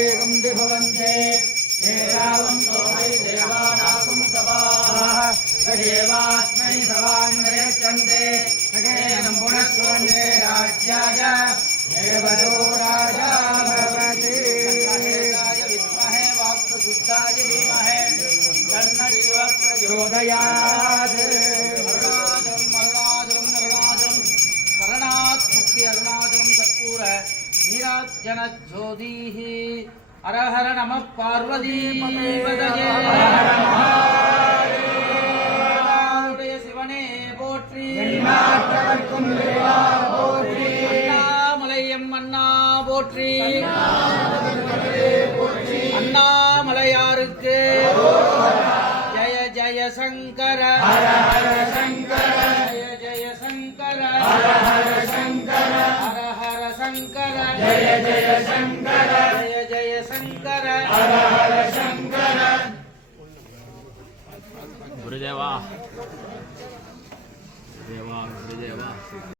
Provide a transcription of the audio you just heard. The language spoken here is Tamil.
वेगं विभवन्ते देवास्मै सवान्नयच्छन्ते सगेनं पुनस्वन्दे राज्याय देवतो राजा भवति विद्महे वाक्सुद्धाय धीमहे तन्न நீராஜன ஜோதிஹி அரஹர நம பார்வதி சிவனே போற்றி அண்ணாமலையம் அண்ணா போற்றி அண்ணாமலையாருக்கு ஜய ஜய சங்கர ஜய ஜய சங்கர శంకర జయ జయ శంకర జయ జయ శంకర హర హర శంకర గురుదేవా దేవా గురుదేవా